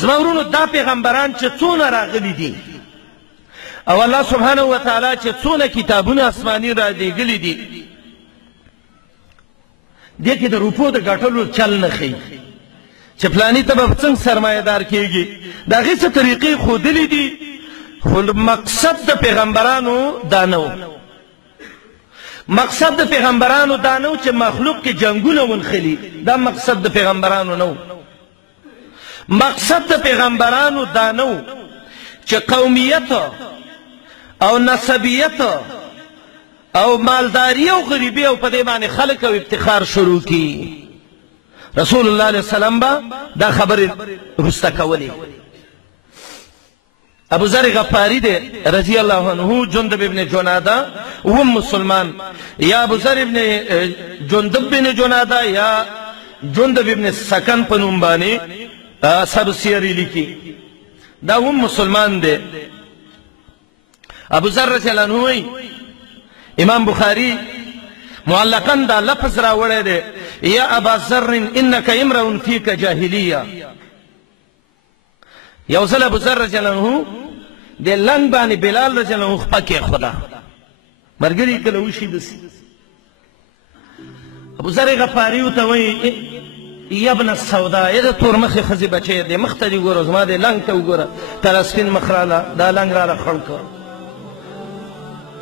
زما ورونو دا پیغمبران چې څونه راغلي دي او الله سبحانه وتعالی چې څونه کتابونه آسماني را لېږلي دي دې کې د روپو د ګټلو چل نه ښیي چې فلاني ته به څنګه سرمایهدار کېږي د هغې څه طریقې ښودلې دي خو مقصد د پیغمبرانو دا نه و مقصد د پیغمبرانو دا نه و چې مخلوق کې جنګونه ونښلي دا مقصد د پیغمبرانو نه و مقصد د پیغمبرانو دا نه و چې قومیت او نسبیت او مالداری او غریبی او په دې باندې خلک او افتخار شروع کی رسول الله علیه وسلم با دا خبر رسته کولی ابو ذر غفاری دے رضی اللہ عنہ جندب ابن جنادہ وہ مسلمان یا ابو ذر ابن جندب بن جنادہ یا جندب ابن سکن پنوم بانے سب سیری لکی دا وہ مسلمان دے ابو ذر رضی اللہ عنہ امام بخاری معلقاً دا لفظ راوڑے دے یا ابا ذر انکا امرؤ فیک جاہلیہ یو ځل ابو ذر رضی اللہ عنہ د لنګ باندې بلال رضی اللہ عنہ خپه کې خدا مرګري کله وشي دسي ابو ذر غفاری ورته وایي یا ابن السوداء د تور مخې ښځې بچی دی مخ ته دې ګوره زما د لنګ ته وګوره تر سپین مخ راله دا لنګ راله خړ کړ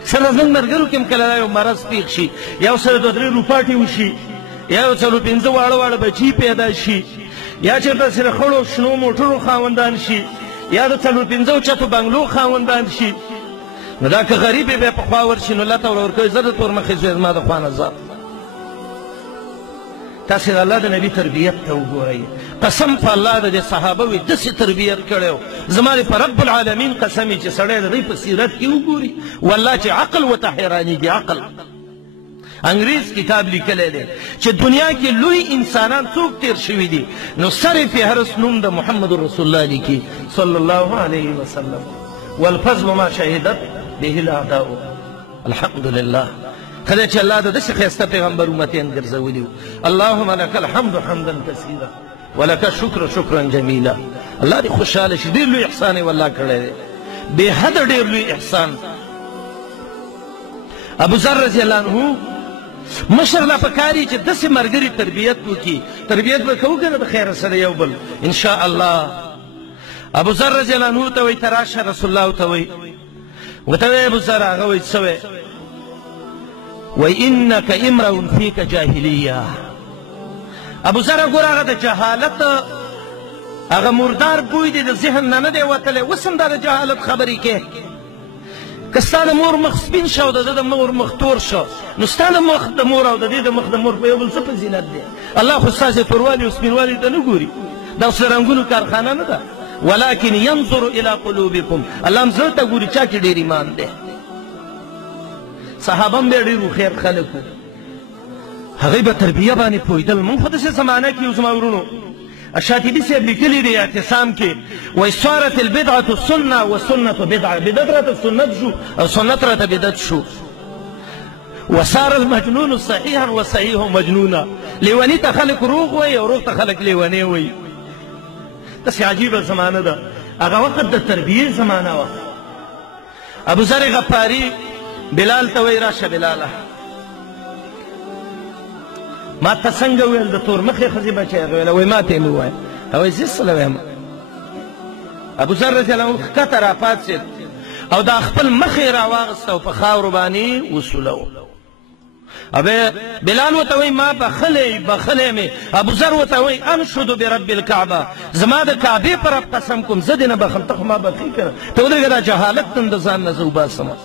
سره زموږ ملګرو کې هم کله یو مرض پیښ شي یو سره دوه درې روپاټې وشي یا یو څلور پنځه واړه واړه بچي پیدا شي یا چېرته سره خړو شنو موټرو خاوندان شي یا د څلور پنځو چتو بنګلو خاوندان شي نو دا که غریب یې بیا پخوا ورشي نو الله ته ورکوي زه د تور مخې زوی زما د خوا نه ځه تاسې د الله د نبي تربیت ته وګورئ قسم په الله د دې صحابه وي داسې تربیت کړی و زما د په رب العالمین قسم چې سړی د دوی په سیرت کې وګوري والله چې عقل ورته حیرانېږي عقل انګریز کتاب لیکلی دی چې دنیا کې لوی انسانان څوک تیر شوي دي نو سر فهرست نوم د محمد رسول الله لیکي صلی الله علیه وسلم والفضل ما شهدت به الاعداء الحمد لله خدای چې الله د داسې ښایسته پیغمبر امتیان ګرځولي وو اللهم لك الحمد حمدا کثیرا ولك الشکر شکرا جمیلا الله دې خوشحاله شي ډېر لوی احسان یې والله کړی دی بې حده ډېر لوی احسان ابو ذر رضی الله عنه مشر لا پکاري چې داسې ملګري تربیت وکړي تربیت به کوو که نه د خیره سره یو بل انشاء الله ابو ذر رضی الله عنه ته وایي ته راشه رسول الله ته وایي ورته وایي ابو ذر هغه وایي څه وایي وایي انک امرؤ فیک جاهلیه ابو ذر ګوره هغه د جهالت هغه مردار بوی دی د ذهن نه نه دی وتلی اوس هم دا د جهالت خبرې کې که ستا د مور مخ سپین شو د ده د مور مخ تور شو نو ستا د مخ د مور او د دې د مخ د مور په یو بل څه فضیلت دی الله خو ستاسې توروالي او سپینوالي ته نه ګوري دا اوس د رنګونو کارخانه نه ده ولکن ینظر الی قلوبکم الله هم زړه ته ګوري چا کې ډېر ایمان دی صحابه هم بیا ډېر هوښیار خلک وو هغوی به تربیه باندې پوهېدل موږ خو داسې زمانه کې یو زما ورونو الشاطبي صاحب لیکلي دی اعتصام کې وایي صارت البدعة سنة والسنة بدعة بدعت راته سنت شو او سنت راته بدعت شو وصار المجنون صحيحا والصحيح مجنونا لیوني ته خلک روغ وایي او روغ ته خلک لیونی وایي داسې عجیبه زمانه ده هغه وخت د تربیې زمانه وه ابو ذر غفاري بلال ته وایي راشه بلاله ما ته څنګه ویل د تور مخې ښځې بچی هغه ویله وایي ما ته یې مې ووایه هغه وایي زه څه له وایم ابو ذر رضی الله عنه ښکته راپاڅېد او دا خپل مخ یې راواغسته او په خاورو باندې وسولو او بلال ورته وایي ما بخلی مې ابو ذر ورته وایي انشد برب الکعبه زما د کعبې په رب قسم کوم زه دې نه بخم ته خو ما بخي که نه ته ودرېږه دا جهالت نن د ځان نه زه وباسمه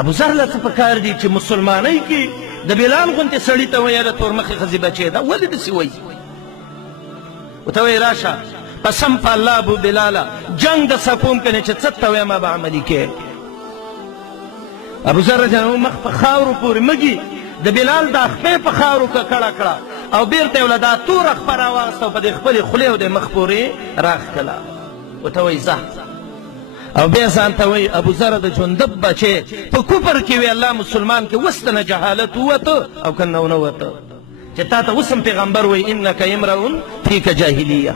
ابو ذر له څه پکار دي چې مسلمانۍ کې د بلال غوندې سړي ته وایي د تور مخې ښځې بچی ده ولې داسې وایي ورته وایي راشه قسم په الله ابو بلاله جنګ د سکوم کنې چې څه ته وایم به عملي کې ابو ذر رضی الله عنه مخ په خاورو پورې مږي د بلال دا خپې په خاورو ککړه کړه او بیرته یې وله دا توره خپه راواغسته او په دې خپلې خولې او د مخ پورې راښکله ورته وایي ځه او بیا ځان ته وایي ابو ذر د جندب بچی په کفر کې وی الله مسلمان کې اوس ته نه جهالت ووته او که نه ونه وته چې تا ته اوس هم پیغمبر وایي انک امرؤ فیک جاهلیه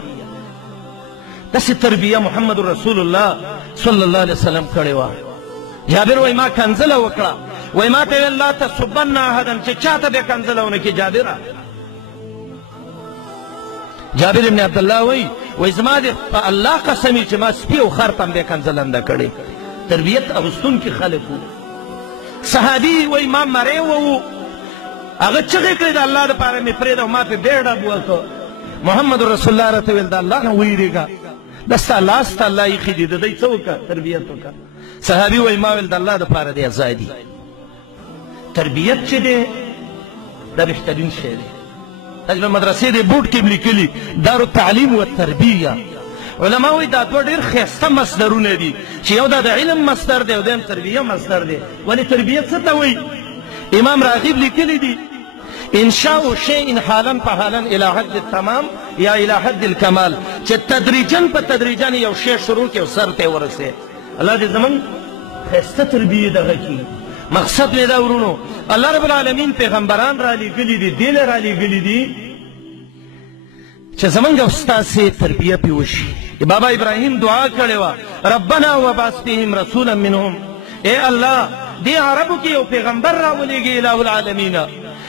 داسې تربیه محمد رسول الله صلی الله علیه وسلم کړې وه. جابر وایي ما کنځله وکړه، وایي ما ته ویل لا تسبن احدا، چې چا ته به کنځله ونه کړي. جابر ابن عبدالله وایي زما د په الله قسم چې ما سپي او خر ته هم به کنځله نه کړې. تربیت اغوستونکي خلک وو. صحابي وایي ما مری وو، هغه چغې کړې د الله دپاره مې پرېږده او ما پې بیړه وکړ. محمد رسول الله راته ویل د الله نه ویرېږه، دا ستا لاس ته الله ایښي دي، د دوی څه وکړه؟ تربیت وکړه. صحابي وایي ما ویل د الله دپاره دی ازادي. تربیت چې دی دا بهترین شی دی. دا چې په مدرسې د بورډ کې هم لیکلي دارالتعلیم والتربیه. علما وایي دا دوه ډېر ښایسته مصدرونه دي چې یو دا د علم مصدر دی او دویم تربیه مصدر دی. ولې تربیت څه ته وایي؟ امام راغب لیکلی دی انشاء شیء حالا فحالا الى حد التمام یا الى حد الکمال، چې تدریجن په تدریجن یو شی شروع کړي او سر ته ورسې. الله دې زموږ ښایسته تربیې دغه کړي. مقصد مې دا ورونو، الله رب العالمین پیغمبران را لیږلي دي، دې له را لیږلي دي چې زموږ او ستاسې تربیه پې وشي. بابا ابراهیم دعا کړې وه ربنا وبعث فیهم رسولا منهم، ای الله دې عربو کې یو پیغمبر راولېږي اله العالمین.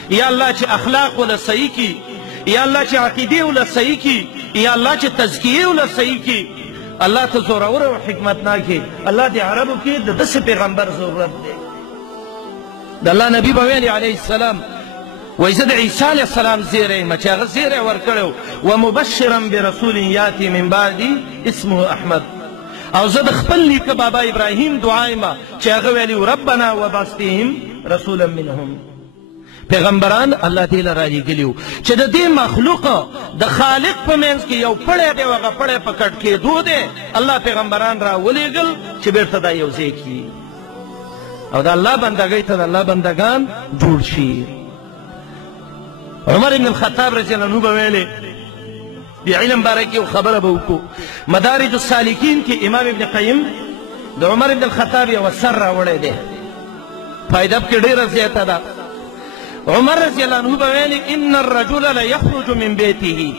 یا الله چې اخلاق وله صحیح کي، یا الله چې عقیدې وله صحیح کي، یا الله چې تزکیې وله صحیح کي. الله ته زورور او حکمتناک یې. الله دې عربو کې د داسې پیغمبر ضرورت دی. د الله نبي به ویلي علیه السلام وایي زه د عیسی علیه السلام زیری یم چې هغه زیری ورکړی و مبشرا برسول یاتي من بعدي اسمه احمد. او زه د خپل نیکه بابا ابراهیم دعا یم چې هغه ویلي ربنا وبعث فیهم رسولا منهم. پیغمبران الله دې له رالیږلي وو چې د دې مخلوق د خالق په منځ کې یو پړی دی او هغه پړی په کټ کېدو دی. الله پیغمبران راولېږل چې بیرته دا یو ځای کړي او د الله بندګۍ ته د الله بندګان جوړ شي. عمر بن الخطاب رضی الله عنه به ویلې د علم باره کې یو خبره به وکړو. مدارج السالکین کې امام ابن قیم د عمر بن الخطاب یو اثر راوړی دی، فایده پکې ډېره زیاته ده. عمر رضی الله عنه به ویلې ان الرجل لیخرج من بیته،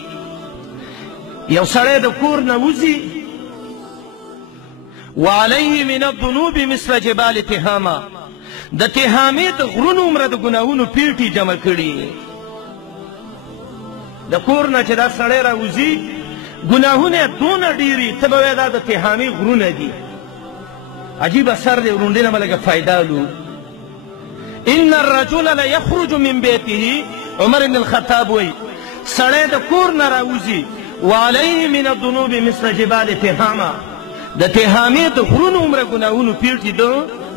یو سړی د کور نه وځي وعلیه من الذنوب مثل جبال تهامه، د تهامې د غرونو عمره د ګناهونو پیټې جمع کړي. د کور نه چې دا سړی راوځي ګناهونه یې دونه ډېري ته به وایې دا د تهامې غرونه دي. عجیب اثر دی ورونډې نه به لږه فایده لو. ان الرجل لیخرج من بیته، عمر بن الخطاب وایي سړی د کور نه راوځي وعلیه من الذنوب مثل جبال تهامه، د تهامې د غرونو عمره ګناهونو پیټې د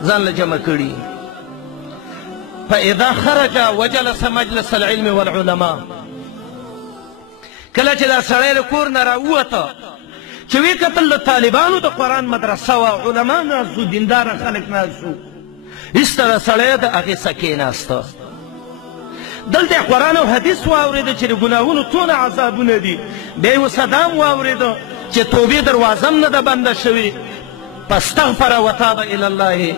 ځان له جمع کړي. فاذا خرج وجلس مجلس العلم والعلماء، کله چې دا سړی د کور نه راووته چې ویې کتل د طالبانو د قرآن مدرسه وه، علما ناست وو، دینداره خلک ناست وو، ایسته د سړی د هغې څه کېناسته. دلته یې قرآن او حدیث واورېده چې د ګناهونو څونه عذابونه دي. بیا یې اوس دا هم واورېده چې توبې دروازه هم نه ده بنده شوې. فاستغفر وتاب الی الله،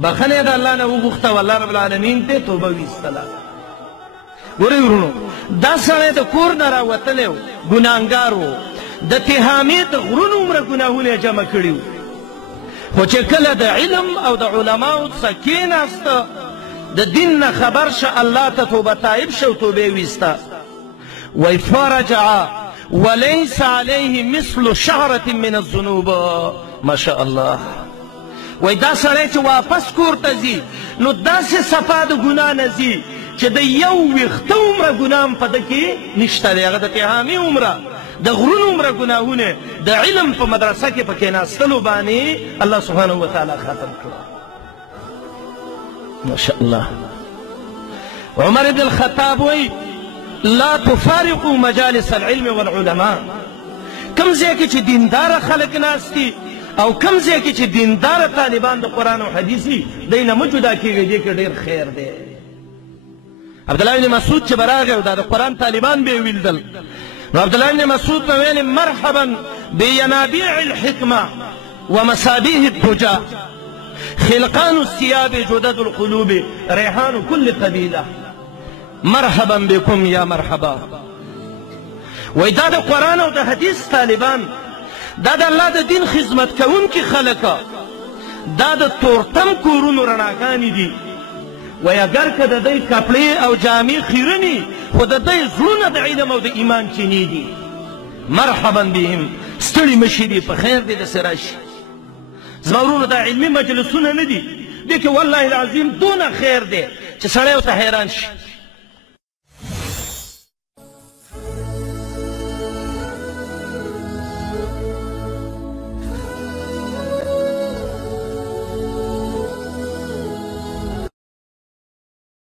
بخنه یې د الله نه وغوښته او الله رب العالمین ته توبه ویستله. ګورئ ورونو، دا سړی د کور نه راوتلی و، ګناهګار و، د تهامې د غرونو عمره ګناهونه یې جمع کړي وو. خو چې کله د علم او د علماو څخه کېناسته، د دین نه خبر شه، الله ته توبه تایب شه او توبې ویسته. وایي فرجع وليس عليه مثل شعرة من الذنوب. ماشاء الله. وایي دا سړی چې واپس کور ته ځي نو داسې صفا د ګناه نه ځي چې د یو ویښته عمره ګناه هم په ده کې نشته دی. هغه د تهامې عمره، د غرونو عمره ګناهونه د علم په مدرسه کې په کېناستلو باندې الله سبحانه وتعالی ختم کړه. ماشاء الله. عمر بن الخطاب وایي لا تفارقوا مجالس العلم والعلماء، کم ځای کې چې دینداره خلک ناست دي او کم ځای کې چې دینداره طالبان د قرآن او حدیث دي، دی نه مه جدا کېږئ، دې کې ډېر خیر دی. عبدالله بن مسعود چې به راغی او دا د قرآن طالبان به یې ولیدل، نو عبدالله بن مسعود به ویل مرحبا بینابیع الحکمه ومصابیح الدجا، خلقان الثياب جدد القلوب ریحان كل قبیله، مرحبا بكم یا مرحبا. وای دا د قرآن او د حدیث طالبان، دا د الله د دین خدمت کوونکي خلک، دا د تورتم کورونو رڼاګانې دي. وای اگر که د دوی کپړې او جامې خیرني، خو د دوی زړونه د علم او د ایمان چینې دي. مرحبا بهم، ستړي مشي دي، په خیر دې داسې راشي. زما ورونو دا علمي مجلسونه نه دي، دې کې والله العظیم دونه خیر دی چې سړی ورته حیران شي.